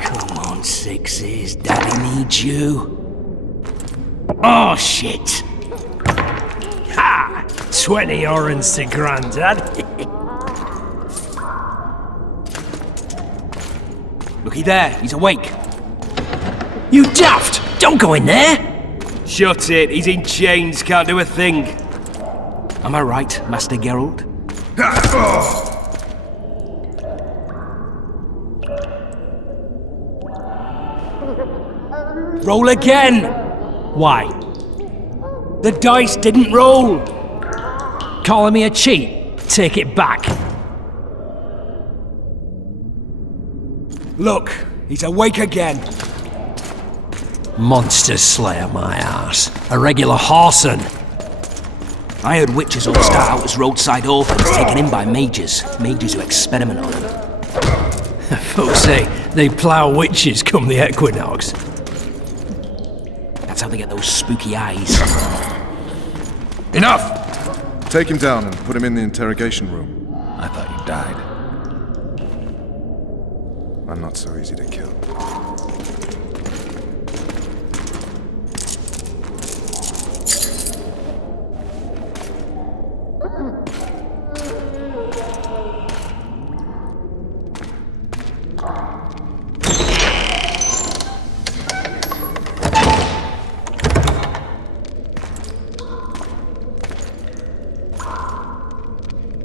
Come on, sixes. Daddy needs you. Oh, shit. Ha! 20 orens to Grandad. Looky there, he's awake. You daft! Don't go in there! Shut it, he's in chains, can't do a thing. Am I right, Master Geralt? Roll again! Why? The dice didn't roll! Calling me a cheat? Take it back. Look, he's awake again. Monster Slayer, my ass. A regular whoreson. I heard witches all start out as roadside orphans taken in by mages. Mages who experiment on them. Folks say they plough witches come the equinox. That's how they get those spooky eyes. Enough! Take him down and put him in the interrogation room. I thought you died. I'm not so easy to kill.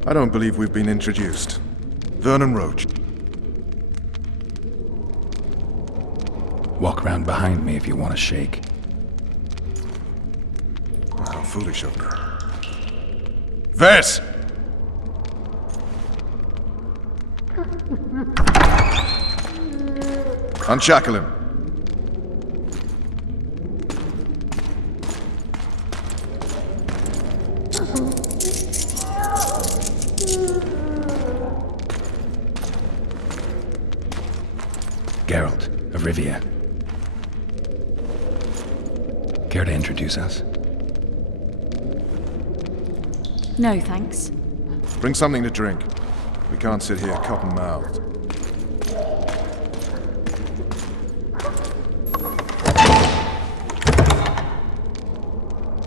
I don't believe we've been introduced. Vernon Roach. Walk around behind me if you want to shake. How foolish of me. Vess! Unshackle him. Geralt of Rivia. Care to introduce us? No, thanks. Bring something to drink. We can't sit here cotton-mouthed.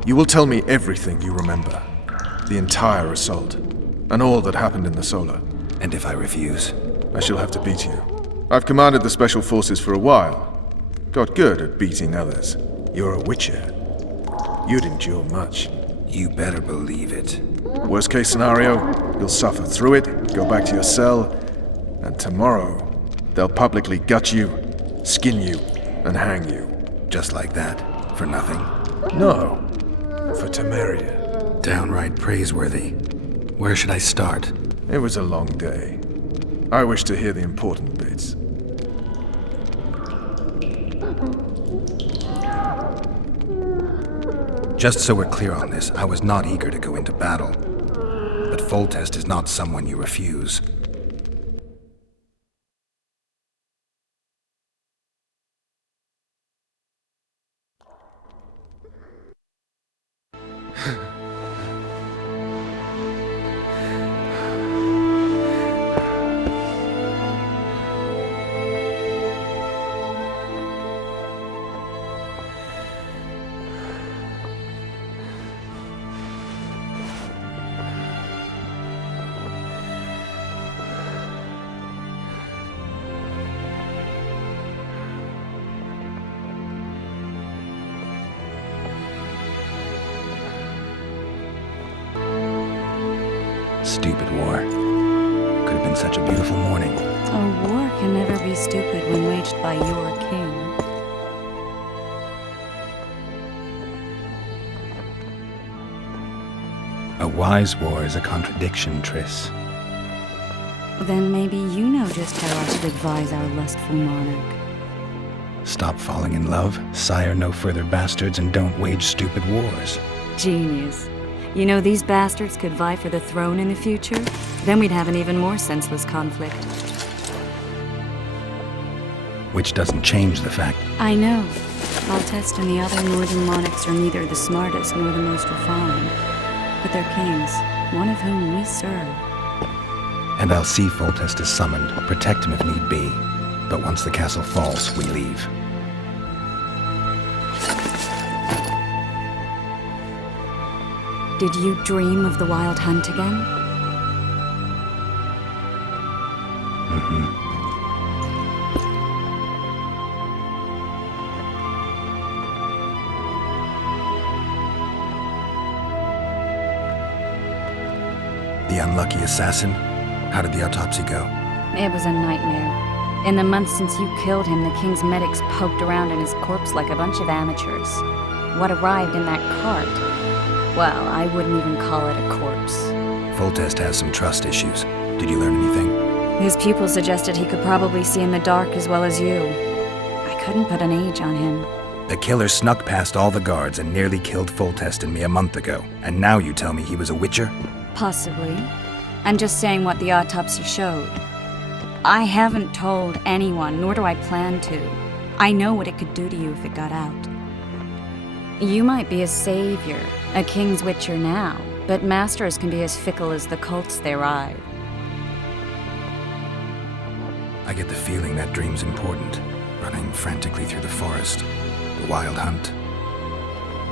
You will tell me everything you remember. The entire assault. And all that happened in the Solar. And if I refuse? I shall have to beat you. I've commanded the Special Forces for a while. Got good at beating others. You're a witcher. You'd endure much. You better believe it. Worst case scenario, you'll suffer through it, go back to your cell, and tomorrow, they'll publicly gut you, skin you, and hang you. Just like that? For nothing? No. For Temeria. Downright praiseworthy. Where should I start? It was a long day. I wish to hear the important bits. Just so we're clear on this, I was not eager to go into battle. But Foltest is not someone you refuse. Stupid war. Could have been such a beautiful morning. A war can never be stupid when waged by your king. A wise war is a contradiction, Triss. Then maybe you know just how I should advise our lustful monarch. Stop falling in love, sire no further bastards, and don't wage stupid wars. Genius. You know, these bastards could vie for the throne in the future? Then we'd have an even more senseless conflict. Which doesn't change the fact. I know. Foltest and the other northern monarchs are neither the smartest nor the most refined. with their kings, one of whom we serve. And I'll see Foltest is summoned, protect him if need be. But once the castle falls, we leave. Did you dream of the Wild Hunt again? The unlucky assassin? How did the autopsy go? It was a nightmare. In the months since you killed him, the king's medics poked around in his corpse like a bunch of amateurs. What arrived in that cart? Well, I wouldn't even call it a corpse. Foltest has some trust issues. Did you learn anything? His pupils suggested he could probably see in the dark as well as you. I couldn't put an age on him. The killer snuck past all the guards and nearly killed Foltest and me a month ago. And now you tell me he was a witcher? Possibly. I'm just saying what the autopsy showed. I haven't told anyone, nor do I plan to. I know what it could do to you if it got out. You might be a savior, a king's witcher now, but masters can be as fickle as the cults they ride. I get the feeling that dream's important. Running frantically through the forest. The wild hunt.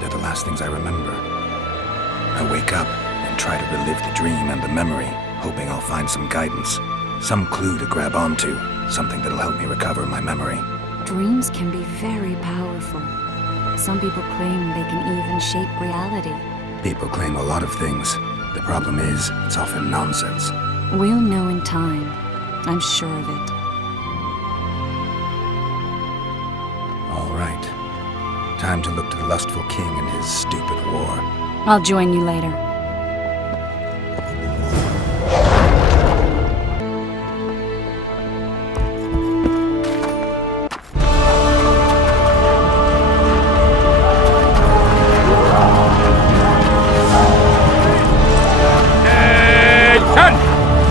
They're the last things I remember. I wake up and try to relive the dream and the memory, hoping I'll find some guidance. Some clue to grab onto. Something that'll help me recover my memory. Dreams can be very powerful. Some people claim they can even shape reality. People claim a lot of things. The problem is, it's often nonsense. We'll know in time. I'm sure of it. All right. Time to look to the lustful king and his stupid war. I'll join you later.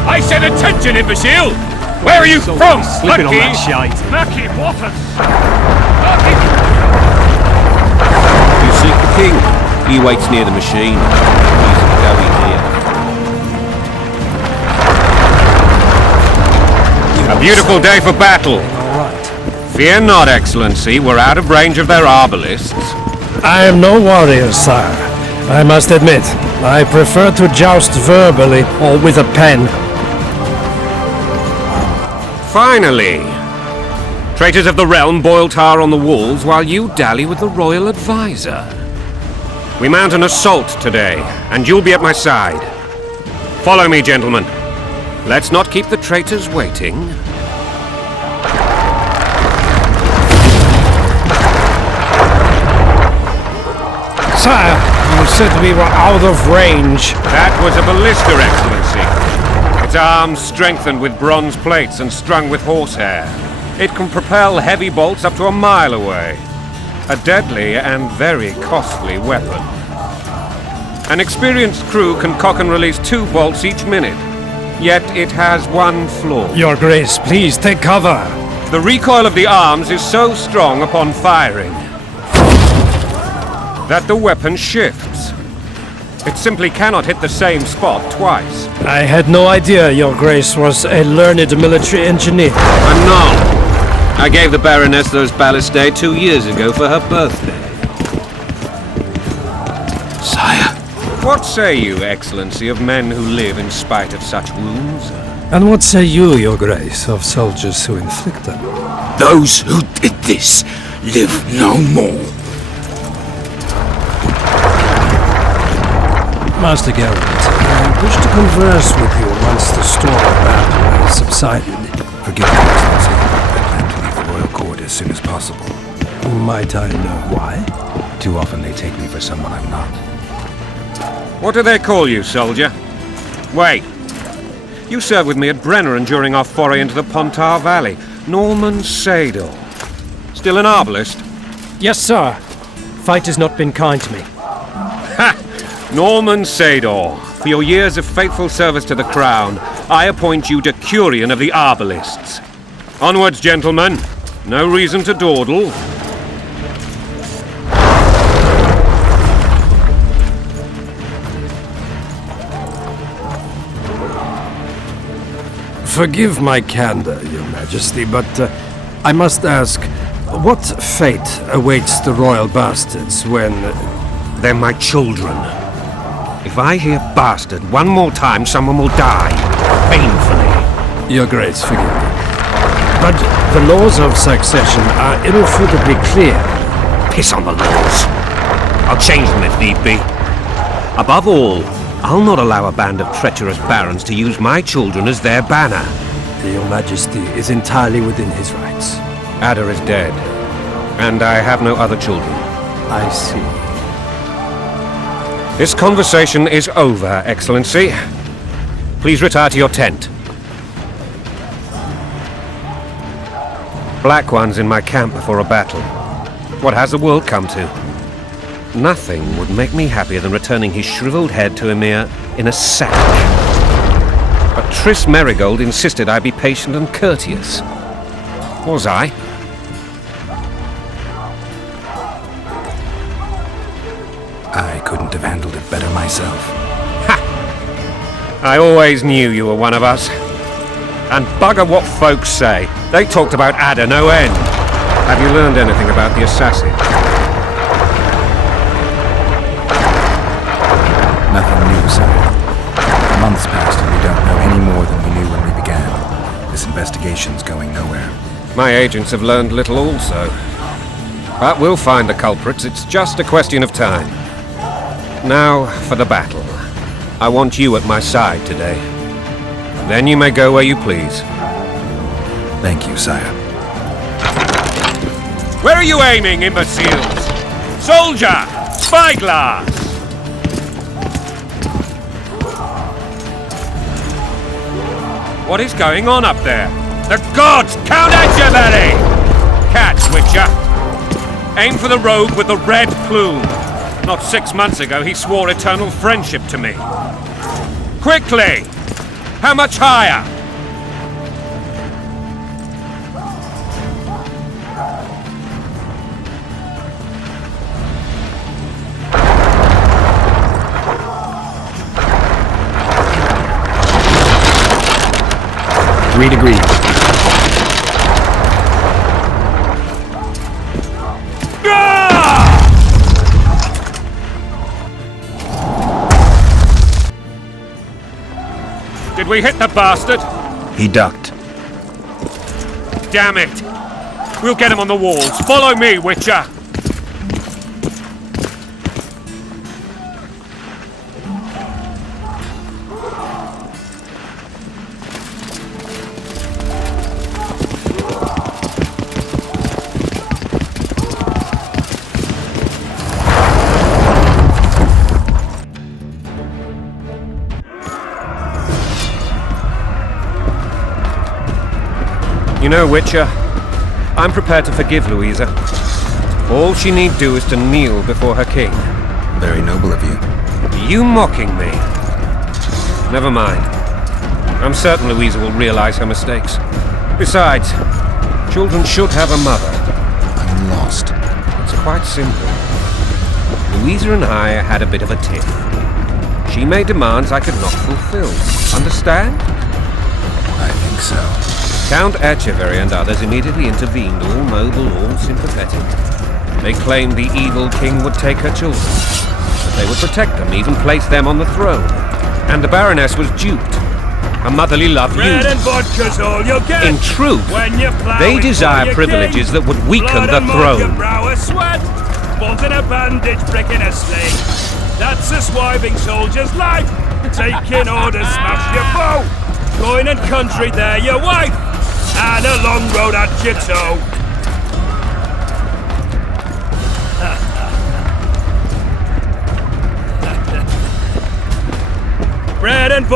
I said attention, imbecile! Where are you from, Slipping on that shite. Murky waters! You seek the king. He waits near the machine. Please go in here. A beautiful day for battle. Fear not, Excellency. We're out of range of their arbalists. I am no warrior, sire. I must admit, I prefer to joust verbally or with a pen. Finally! Traitors of the realm boil tar on the walls while you dally with the royal advisor. We mount an assault today, and you'll be at my side. Follow me, gentlemen. Let's not keep the traitors waiting. Sire, you said we were out of range. That was a ballista, Excellency. Its arms strengthened with bronze plates and strung with horsehair. It can propel heavy bolts up to a mile away. A deadly and very costly weapon. An experienced crew can cock and release 2 bolts each minute. Yet it has one flaw. Your Grace, please take cover. The recoil of the arms is so strong upon firing that the weapon shifts. It simply cannot hit the same spot twice. I had no idea Your Grace was a learned military engineer. I'm not. I gave the Baroness those ballistae 2 years ago for her birthday. Sire. What say you, Excellency, of men who live in spite of such wounds? And what say you, Your Grace, of soldiers who inflict them? Those who did this live no more. Master Geralt, I wish to converse with you once the storm of battle has subsided. Forgive me, Excellency. I plan to leave the royal court as soon as possible. Might I know why? Too often they take me for someone I'm not. What do they call you, soldier? Wait. You served with me at Brenneran during our foray into the Pontar Valley. Norman Sador. Still an arbalist? Yes, sir. Fate has not been kind to me. Ha! Norman Sador, for your years of faithful service to the crown, I appoint you Decurion of the Arbalists. Onwards, gentlemen. No reason to dawdle. Forgive my candor, Your Majesty, but I must ask, what fate awaits the royal bastards when... They're my children. If I hear bastard one more time, someone will die. Painfully. Your Grace, forgive me. But the laws of succession are irrefutably clear. Piss on the laws. I'll change them if need be. Above all, I'll not allow a band of treacherous barons to use my children as their banner. Your Majesty is entirely within his rights. Ada is dead, and I have no other children. I see. This conversation is over, Excellency. Please retire to your tent. Black One's in my camp before a battle. What has the world come to? Nothing would make me happier than returning his shriveled head to Emir in a sack. But Triss Merigold insisted I be patient and courteous. Was I? I couldn't have handled it better myself. Ha! I always knew you were one of us. And bugger what folks say. They talked about Ada no end. Have you learned anything about the assassin? Nothing new, sire. Months passed and we don't know any more than we knew when we began. This investigation's going nowhere. My agents have learned little also. But we'll find the culprits. It's just a question of time. Now for the battle. I want you at my side today. Then you may go where you please. Thank you, sire. Where are you aiming, imbeciles? Soldier! Spyglass! What is going on up there? The gods! Count Etcheverry! Catch, Witcher! Aim for the rogue with the red plume. Not 6 months ago, he swore eternal friendship to me. Quickly! How much higher? Degrees. Did we hit the bastard? He ducked. Damn it! We'll get him on the walls. Follow me, Witcher! You know, Witcher, I'm prepared to forgive Louisa. All she need do is to kneel before her king. Very noble of you. Are you mocking me? Never mind. I'm certain Louisa will realize her mistakes. Besides, children should have a mother. I'm lost. It's quite simple. Louisa and I had a bit of a tiff. She made demands I could not fulfill. Understand? I think so. Count Etcheverry and others immediately intervened, all noble, all sympathetic. They claimed the evil king would take her children, that they would protect them, even place them on the throne. And the Baroness was duped. Her motherly love Bread used. and vodka's all you'll get. In truth, when you're they desire privileges that would weaken the throne. Brow a sweat, bolt in a bandage, brick in a sling. That's a swiving soldier's life. Taking orders, smash your foe. Going and country, there your wife. And a long road at your toe. Bread and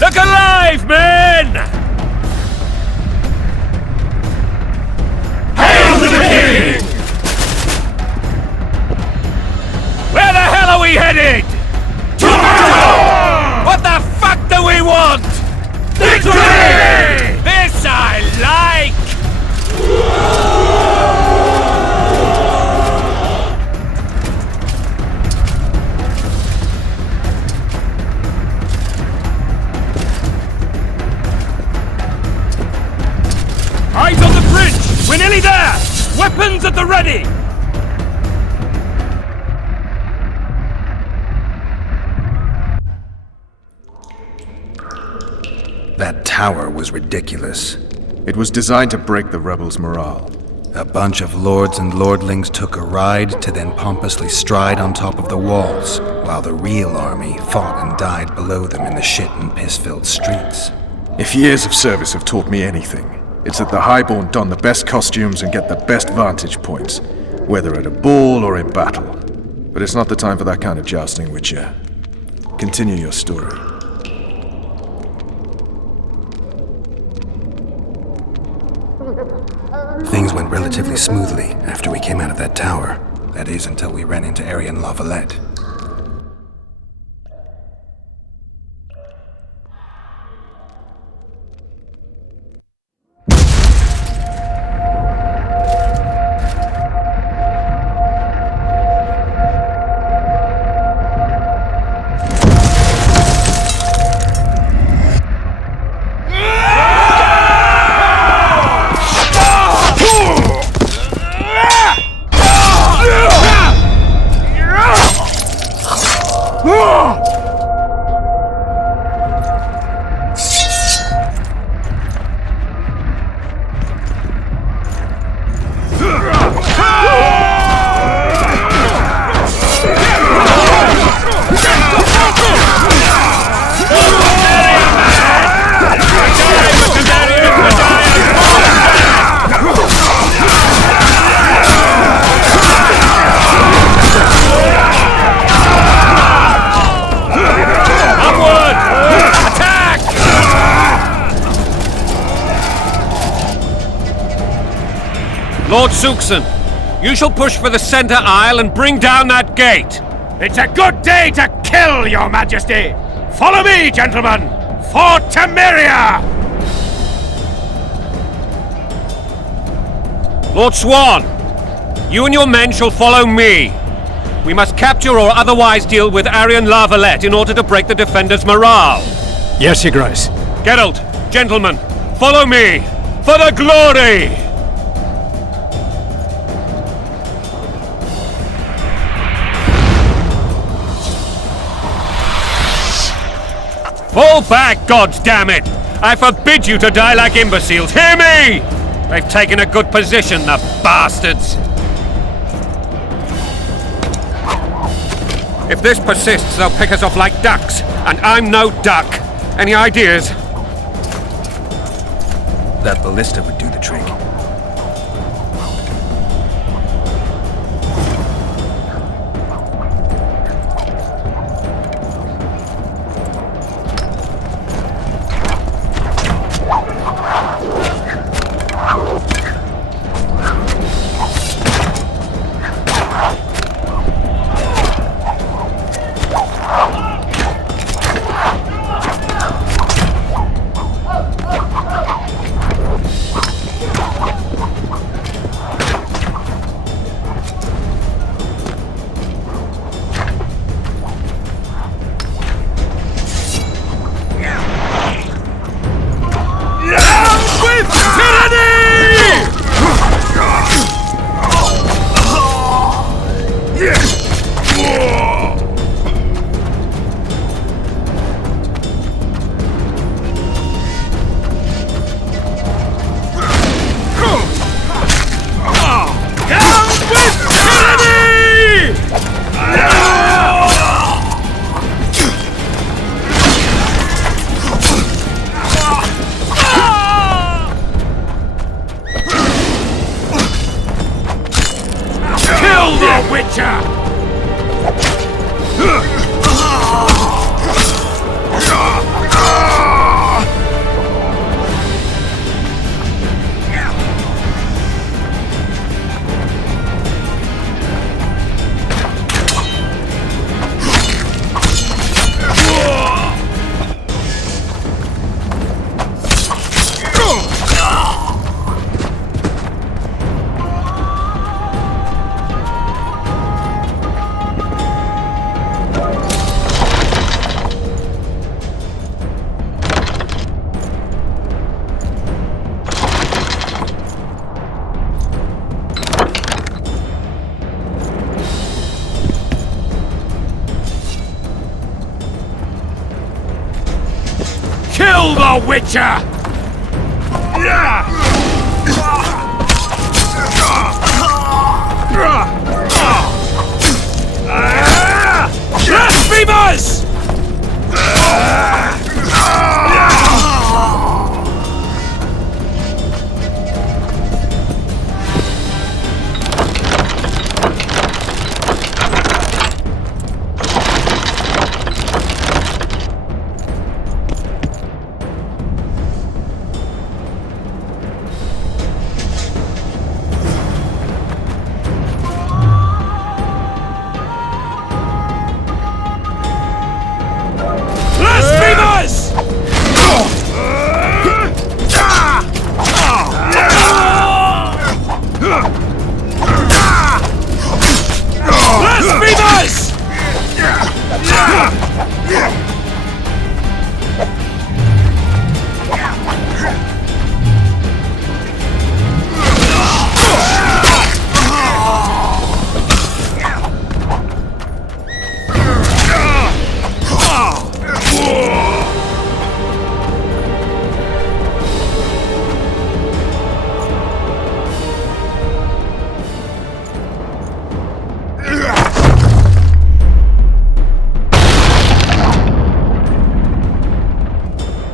Look alive, men! Hail to the king! Where the hell are we headed? What the fuck do we want? Victory! This I like! tower was ridiculous. It was designed to break the rebels' morale. A bunch of lords and lordlings took a ride to then pompously stride on top of the walls, while the real army fought and died below them in the shit and piss-filled streets. If years of service have taught me anything, it's that the Highborn don the best costumes and get the best vantage points, whether at a ball or in battle. But it's not the time for that kind of jousting, Witcher. Continue your story. Things went relatively smoothly after we came out of that tower. That is, until we ran into Aryan and Valette. Lord Suxon, you shall push for the center aisle and bring down that gate. It's a good day to kill, Your Majesty! Follow me, gentlemen! For Temeria! Lord Swan, you and your men shall follow me. We must capture or otherwise deal with Aryan La Valette in order to break the defenders' morale. Yes, Your Grace. Geralt, gentlemen, follow me! For the glory! Fall back, goddammit! I forbid you to die like imbeciles. Hear me! They've taken a good position, the bastards! If this persists, they'll pick us off like ducks, and I'm no duck. Any ideas? That ballista would do the trick. now, Witcher! Blasphemers!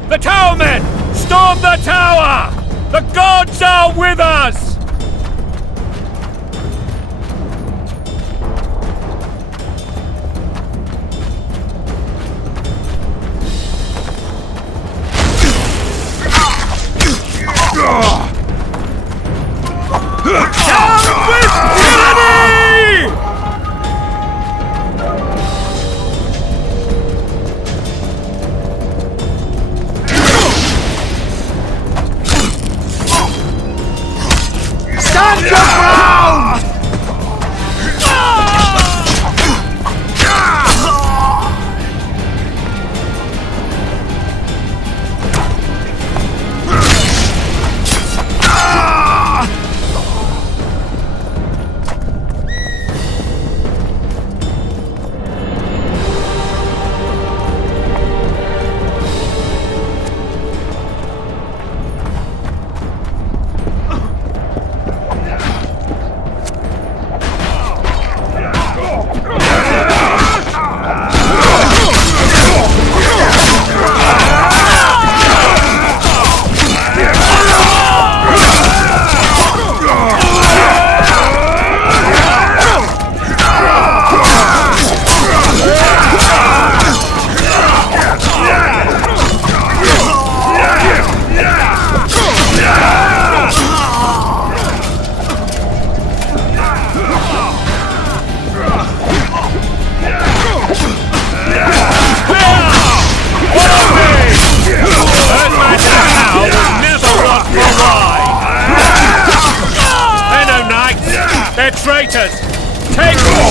The towermen! Storm the tower! The gods are with us! Down with tyranny! Stand your ground! They're traitors! Take them!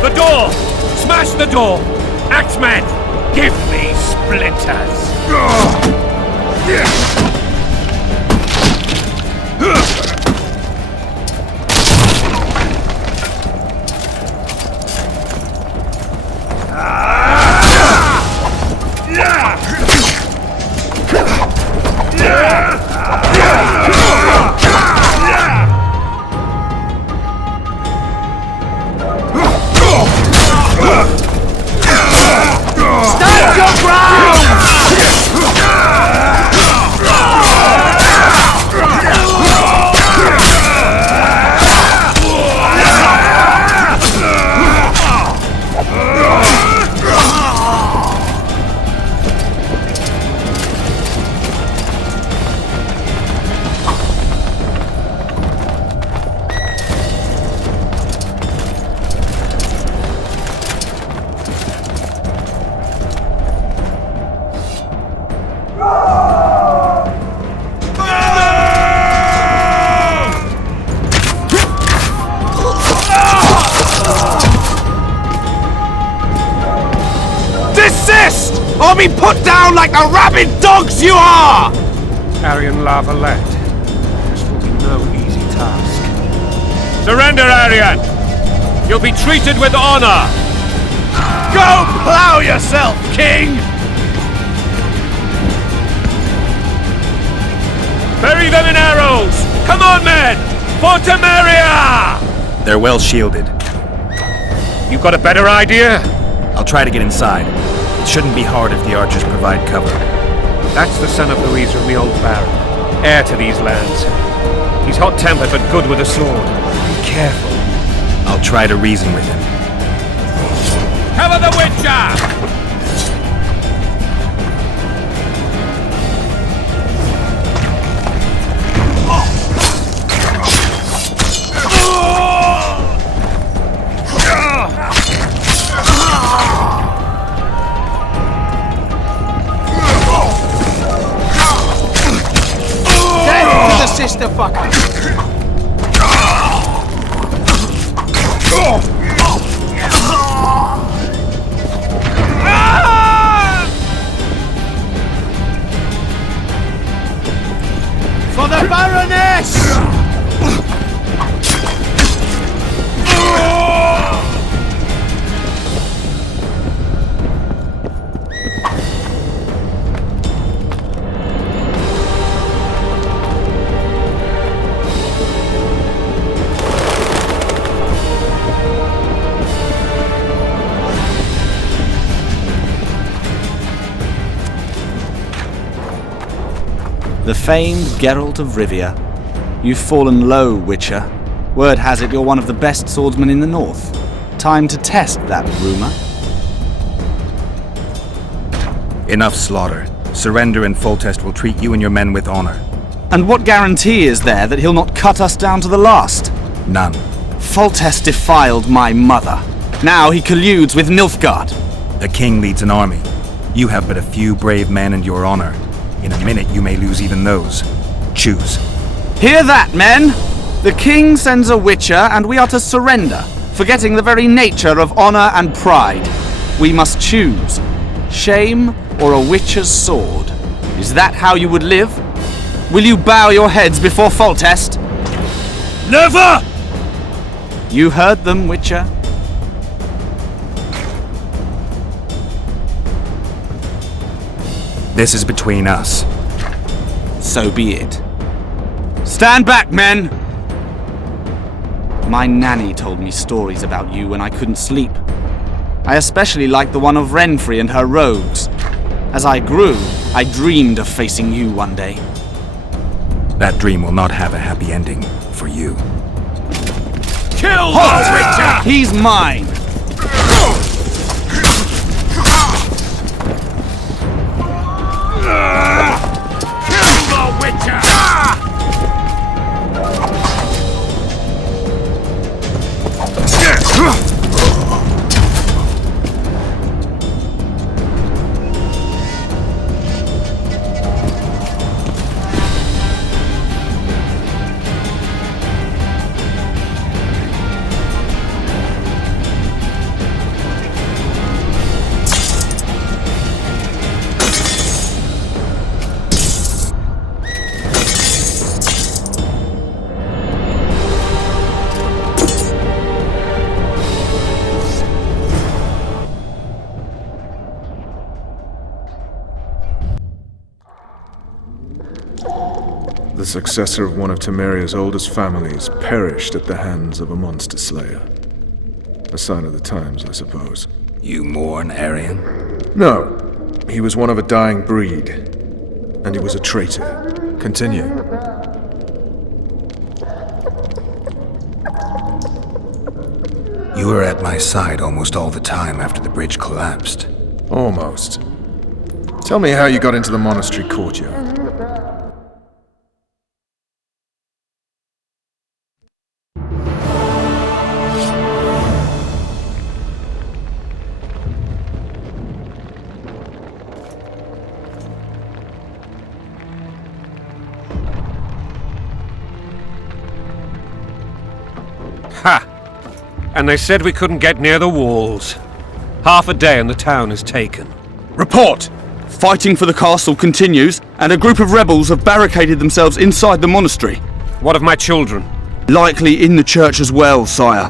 The door! Smash the door! Axemen! Give me splinters! Stand your ground! Desist! Or be put down like the rabid dogs you are! Aryan Valette. This will be no easy task. Surrender, Aryan! You'll be treated with honor! Go plow yourself, king! Bury them in arrows! Come on, men! For Temeria! They're well shielded. You got a better idea? I'll try to get inside. It shouldn't be hard if the archers provide cover. That's the son of Louise from the old Baron, heir to these lands. He's hot-tempered but good with a sword. Be careful. I'll try to reason with him. Cover the Witcher! Sister fucker! For the Baroness! The famed Geralt of Rivia. You've fallen low, Witcher. Word has it you're one of the best swordsmen in the north. Time to test that rumor. Enough slaughter. Surrender and Foltest will treat you and your men with honor. And what guarantee is there that he'll not cut us down to the last? None. Foltest defiled my mother. Now he colludes with Nilfgaard. The king leads an army. You have but a few brave men and your honor. In a minute you may lose even those. Choose. Hear that, men! The king sends a witcher and we are to surrender, forgetting the very nature of honor and pride. We must choose. Shame or a witcher's sword. Is that how you would live? Will you bow your heads before Foltest? Never! You heard them, Witcher. This is between us. So be it. Stand back, men! My nanny told me stories about you when I couldn't sleep. I especially liked the one of Renfrey and her rogues. As I grew, I dreamed of facing you one day. That dream will not have a happy ending for you. Kill the Witcher! He's mine! Kill the Witcher! The successor of one of Temeria's oldest families perished at the hands of a monster slayer. A sign of the times, I suppose. You mourn, Aryan? No. He was one of a dying breed. And he was a traitor. Continue. You were at my side almost all the time after the bridge collapsed. Almost. Tell me how you got into the monastery courtyard. Ha! And they said we couldn't get near the walls. Half a day and the town is taken. Report! Fighting for the castle continues, and a group of rebels have barricaded themselves inside the monastery. What of my children? Likely in the church as well, sire.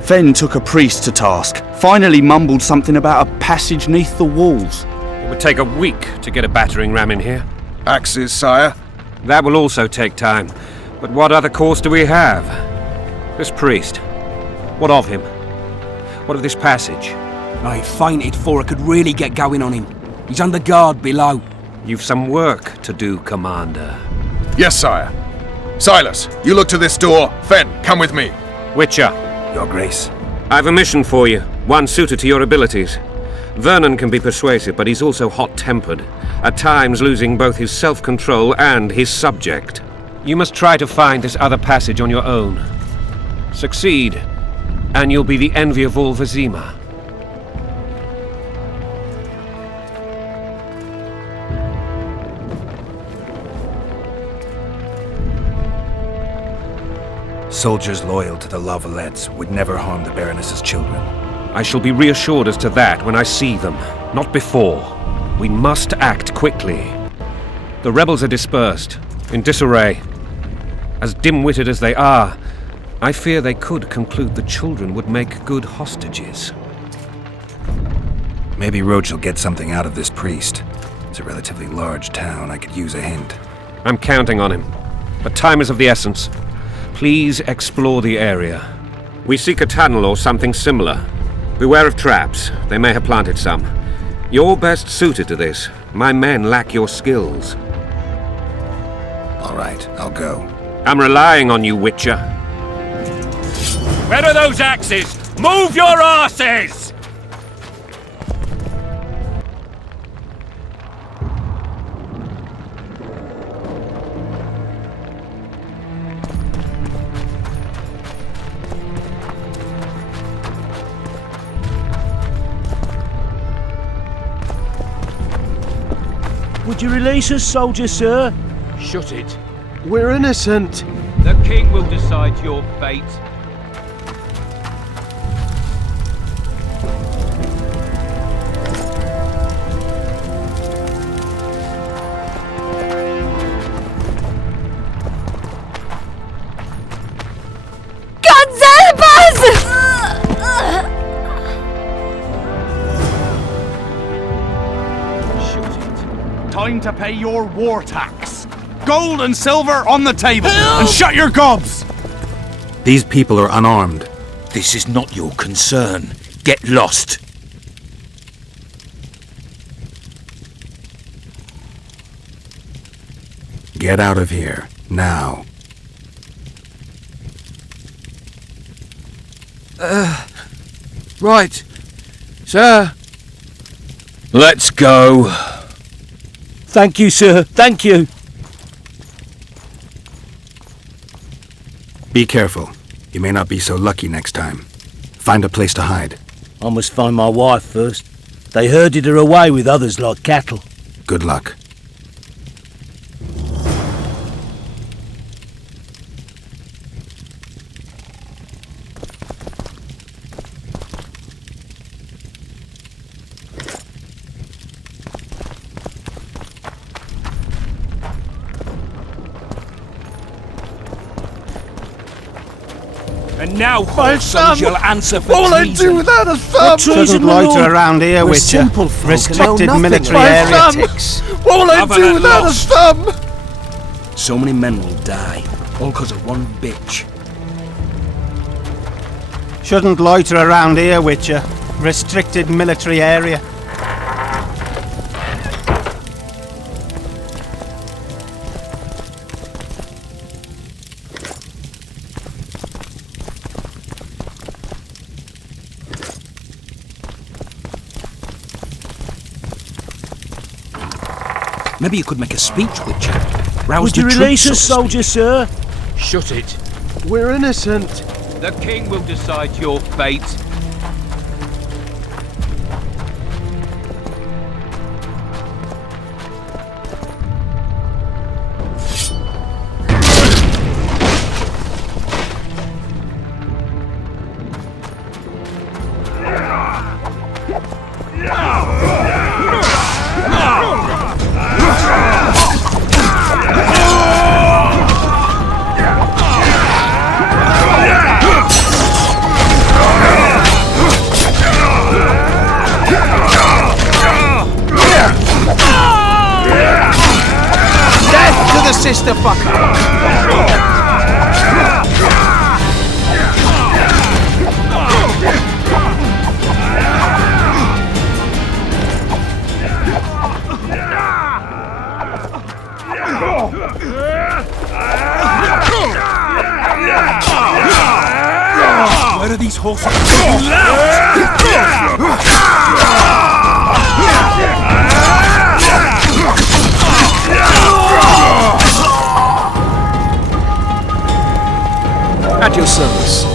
Fen took a priest to task, Finally mumbled something about a passage neath the walls. It would take a week to get a battering ram in here. Axes, sire? That will also take time. But what other course do we have? This priest. What of him? What of this passage? I fainted before I could really get going on him. He's under guard below. You've some work to do, Commander. Yes, sire. Silas, you look to this door. Fen, come with me. Witcher. Your Grace. I've a mission for you, one suited to your abilities. Vernon can be persuasive, but he's also hot-tempered, at times losing both his self-control and his subject. You must try to find this other passage on your own. Succeed, and you'll be the envy of all Vizima. Soldiers loyal to the La Valettes would never harm the Baroness's children. I shall be reassured as to that when I see them, not before. We must act quickly. The rebels are dispersed, in disarray. As dim-witted as they are, I fear they could conclude the children would make good hostages. Maybe Roach will get something out of this priest. It's a relatively large town. I could use a hint. I'm counting on him, but time is of the essence. Please explore the area. We seek a tunnel or something similar. Beware of traps. They may have planted some. You're best suited to this. My men lack your skills. All right, I'll go. I'm relying on you, Witcher. Where are those axes? Move your asses! Would you release us, soldier, sir? Shut it. We're innocent. The king will decide your fate. Time to pay your war tax. Gold and silver on the table. And shut your gobs! These people are unarmed. This is not your concern. Get lost. Get out of here, now. Right. Sir. Let's go. Thank you, sir. Thank you. Be careful. You may not be so lucky next time. Find a place to hide. I must find my wife first. They herded her away with others like cattle. Good luck. And now, whoreson, you'll answer for All I treason. do without a thumb! Treason, my lord. around here, We're Witcher. simple folk and know Restricted nothing. military My area thumb! ticks. What'll I Have do it without lost. a thumb? So many men will die, all because of one bitch. Shouldn't loiter around here, Witcher. Restricted military area. Maybe you could make a speech, Witcher. Rouse Would the you release troops, us, so to soldier, sir? Shut it. We're innocent. The king will decide your fate. These horses are too loud! At your service.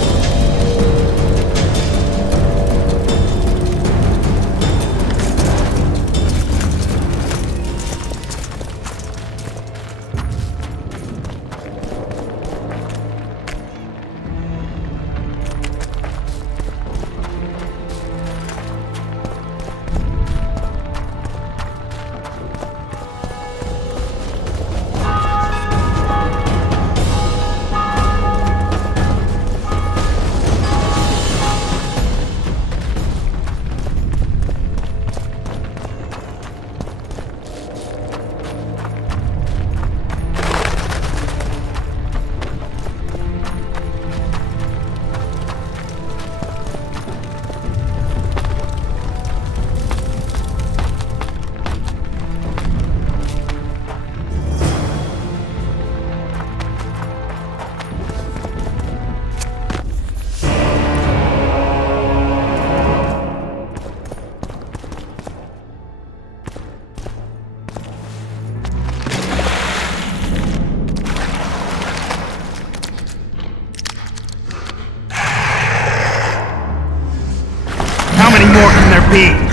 How many more can there be?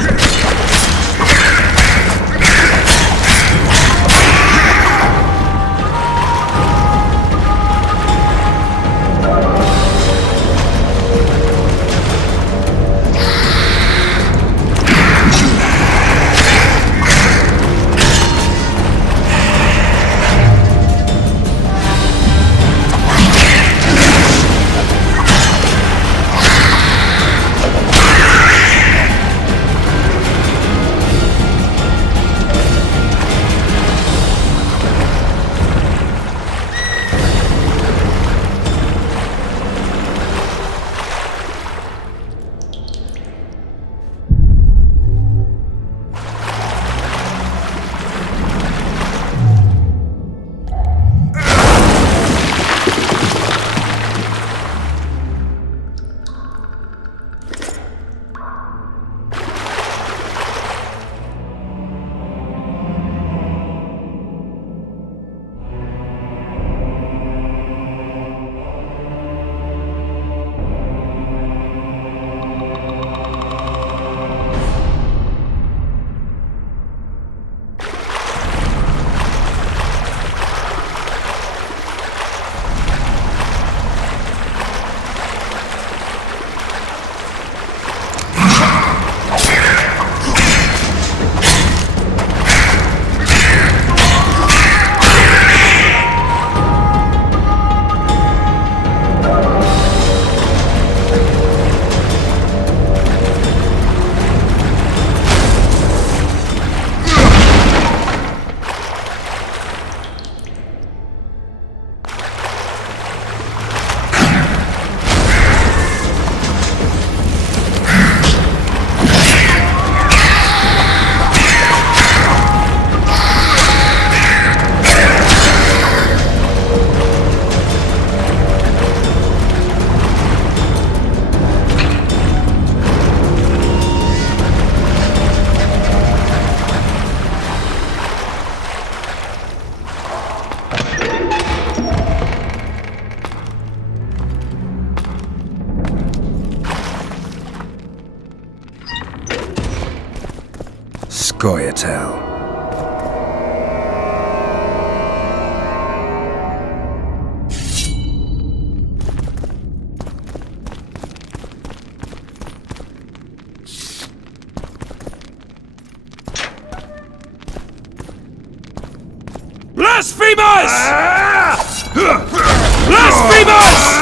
Scoia'tael. Blasphemers! Blasphemers!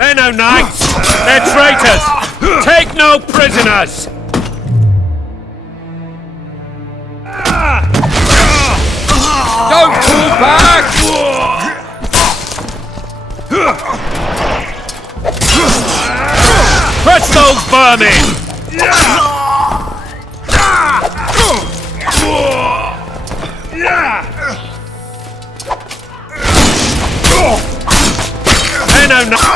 They're no knights! They're traitors! Take no prisoners! Don't pull back! Press those vermin! They're no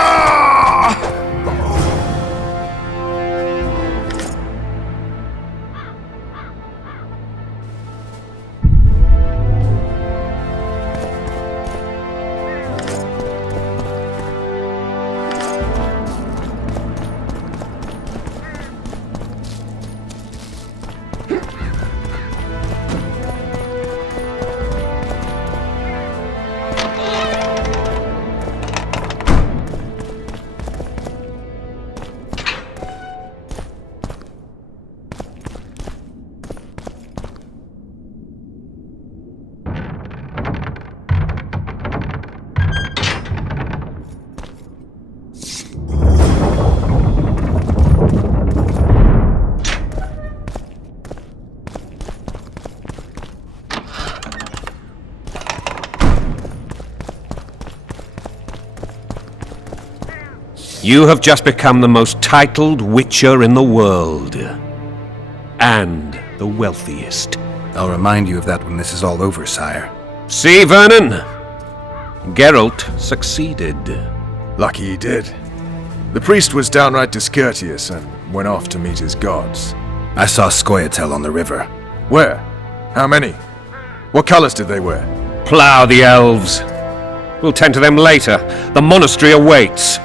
You have just become the most titled witcher in the world. And the wealthiest. I'll remind you of that when this is all over, sire. See, Vernon? Geralt succeeded. Lucky he did. The priest was downright discourteous and went off to meet his gods. I saw Scoia'tael on the river. Where? How many? What colors did they wear? Plough the elves. We'll tend to them later. The monastery awaits.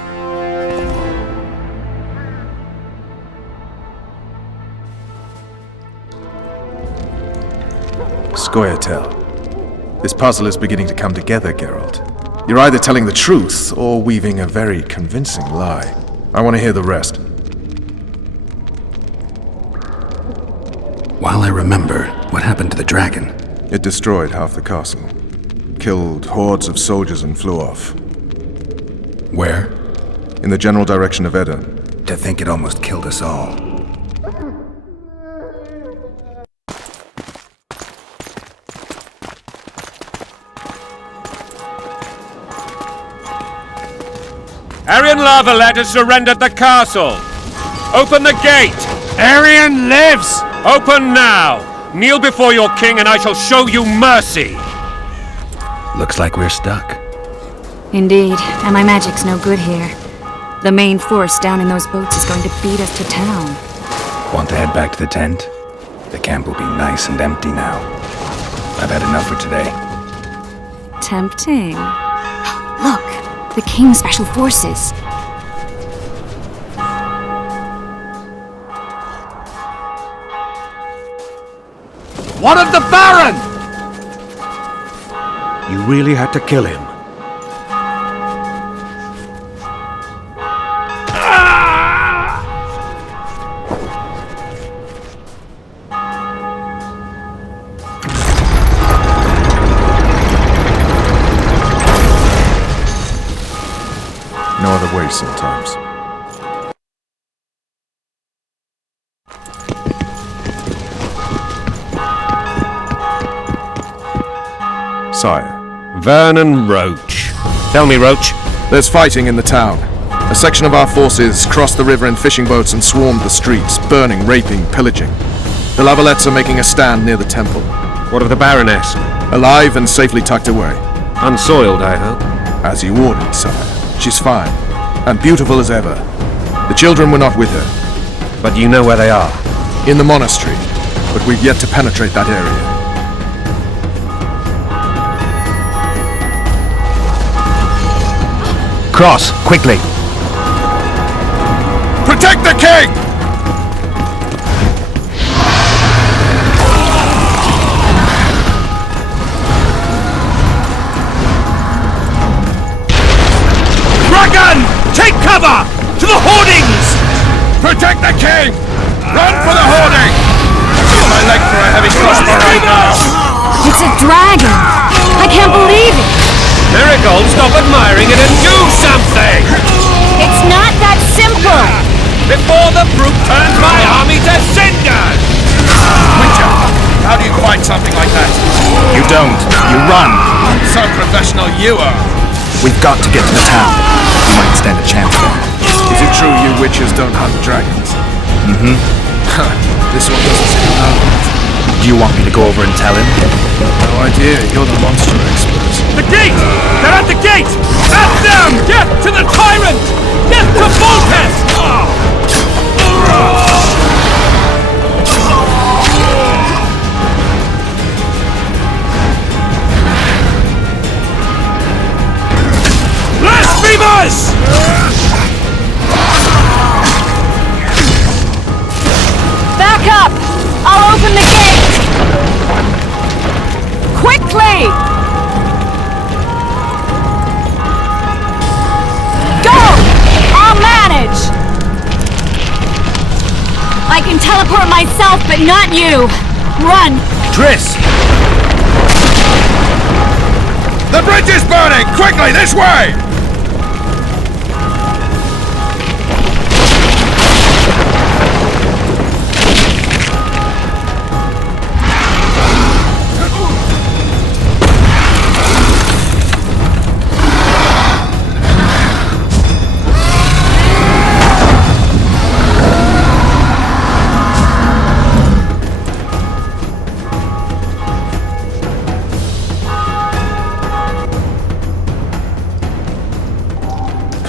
Scoia'tael. This puzzle is beginning to come together, Geralt. You're either telling the truth or weaving a very convincing lie. I want to hear the rest. While I remember, what happened to the dragon? It destroyed half the castle. Killed hordes of soldiers and flew off. Where? In the general direction of Edern. To think it almost killed us all. Aryan Valette has surrendered the castle. Open the gate. Aryan lives! Open now. Kneel before your king and I shall show you mercy. Looks like we're stuck. Indeed, and my magic's no good here. The main force down in those boats is going to beat us to town. Want to head back to the tent? The camp will be nice and empty now. I've had enough for today. Tempting. Look! The King's Special Forces. What of the Baron? You really had to kill him. No other way sometimes. Sire. Vernon Roach. Tell me, Roach. There's fighting in the town. A section of our forces crossed the river in fishing boats and swarmed the streets, burning, raping, pillaging. The Lavalettes are making a stand near the temple. What of the Baroness? Alive and safely tucked away. Unsoiled, I hope. As you ordered, sire. She's fine, and beautiful as ever. The children were not with her. But you know where they are? In the monastery, but we've yet to penetrate that area. Cross, quickly! Protect the king! Dragon! Take cover! To the hoardings! Protect the king! Run for the hoarding! My leg for a heavy crossbow right now! It's a dragon! I can't believe it! Marigold, stop admiring it and do something! It's before the brute turns my army to cinders! Witcher, how do you fight something like that? You don't. You run. So professional you are. We've got to get to the town. We might stand a chance there. Is it true you witchers don't hunt dragons? Mm-hmm. This one doesn't seem to know that. Do you want me to go over and tell him? No idea. You're the monster expert. The gate! They're at the gate! At them! Get to the tyrant! Get to Voltes! Blasphemers! Back up! I'll open the gate! Quickly! Go! I'll manage! I can teleport myself, but not you! Run! Triss! The bridge is burning! Quickly, this way!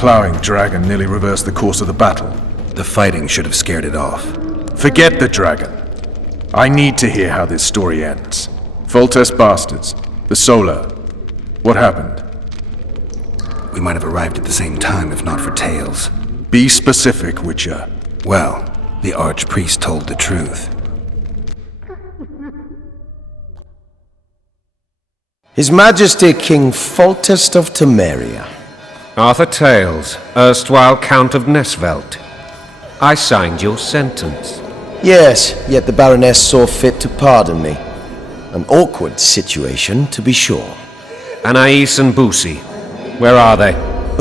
Plowing dragon nearly reversed the course of the battle. The fighting should have scared it off. Forget the dragon. I need to hear how this story ends. Voltes bastards. The Solar. What happened? We might have arrived at the same time if not for tales. Be specific, Witcher. Well, the archpriest told the truth. His Majesty King Foltest of Temeria. Arthur Tales, erstwhile Count of Nesvelt. I signed your sentence. Yes, yet the Baroness saw fit to pardon me. An awkward situation, to be sure. Anais and Boosie, where are they?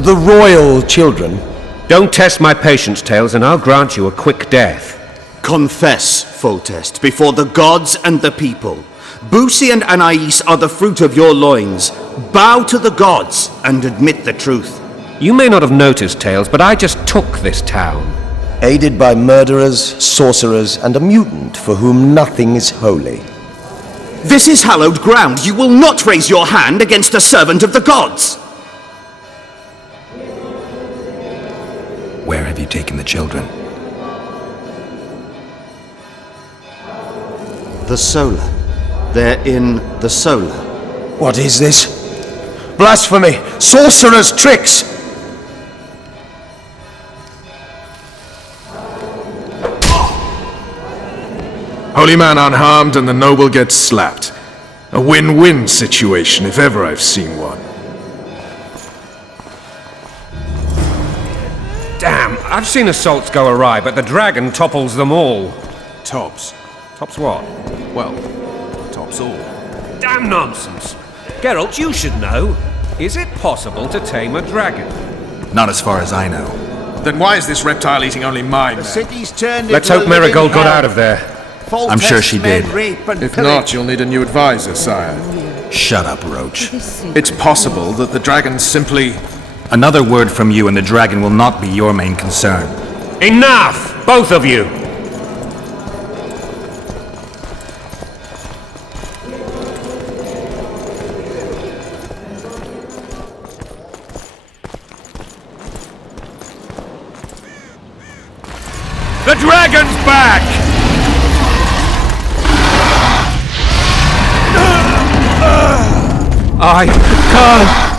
The royal children. Don't test my patience, Tales, and I'll grant you a quick death. Confess, Foltest, before the gods and the people. Boosie and Anais are the fruit of your loins. Bow to the gods and admit the truth. You may not have noticed, Tales, but I just took this town. Aided by murderers, sorcerers, and a mutant for whom nothing is holy. This is hallowed ground. You will not raise your hand against a servant of the gods. Where have you taken the children? The Solar. They're in the Solar. What is this? Blasphemy! Sorcerers' tricks! Holy man unharmed and the noble gets slapped. A win-win situation, if ever I've seen one. Damn, I've seen assaults go awry, but the dragon topples them all. Tops. Tops what? Well, tops all. Damn nonsense! Geralt, you should know. Is it possible to tame a dragon? Not as far as I know. Then why is this reptile eating only my men? City's turned Let's hope Marigold got out of there. I'm sure she did. If not, you'll need a new advisor, sire. Shut up, Roach. It's possible that the dragon simply... Another word from you and the dragon will not be your main concern. Enough! Both of you! The dragon's back! I can't...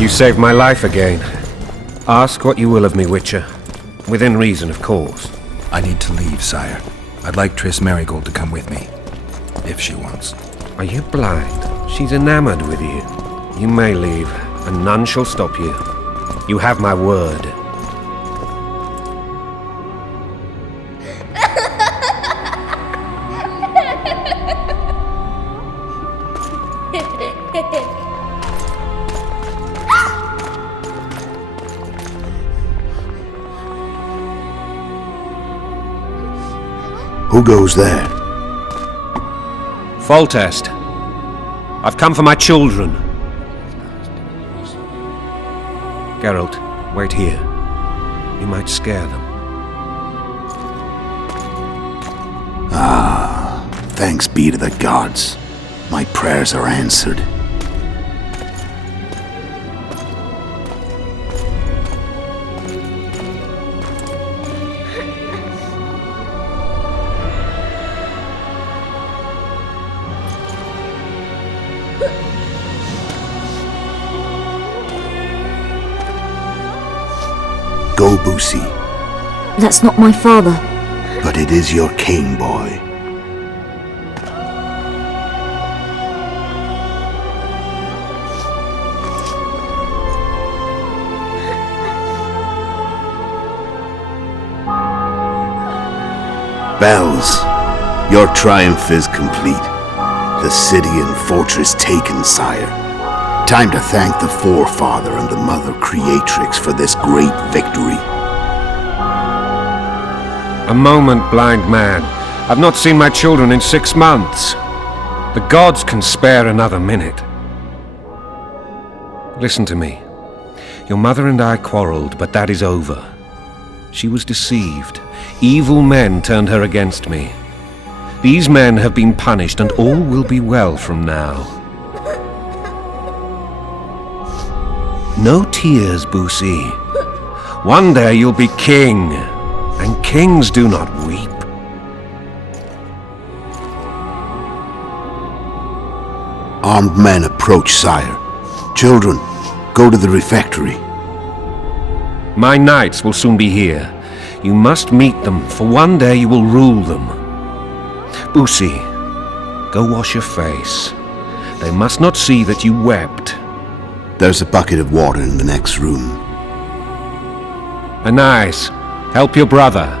You saved my life again. Ask what you will of me, Witcher. Within reason, of course. I need to leave, sire. I'd like Triss Merigold to come with me, if she wants. Are you blind? She's enamored with you. You may leave, and none shall stop you. You have my word. Who goes there? Foltest. I've come for my children. Geralt, wait here. You might scare them. Thanks be to the gods. My prayers are answered. Go, Boosie. That's not my father. But it is your king, boy. Bells, your triumph is complete. The city and fortress taken, sire. Time to thank the Forefather and the Mother Creatrix for this great victory. A moment, blind man. I've not seen my children in 6 months. The gods can spare another minute. Listen to me. Your mother and I quarreled, but that is over. She was deceived. Evil men turned her against me. These men have been punished, and all will be well from now. No tears, Boosie. One day you'll be king, and kings do not weep. Armed men approach, sire. Children, go to the refectory. My knights will soon be here. You must meet them, for one day you will rule them. Boosie, go wash your face. They must not see that you wept. There's a bucket of water in the next room. Anais, help your brother.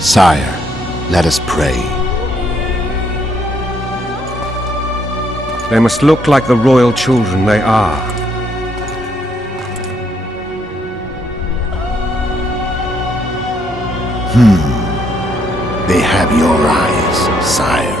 Sire, let us pray. They must look like the royal children they are. They have your eyes, sire.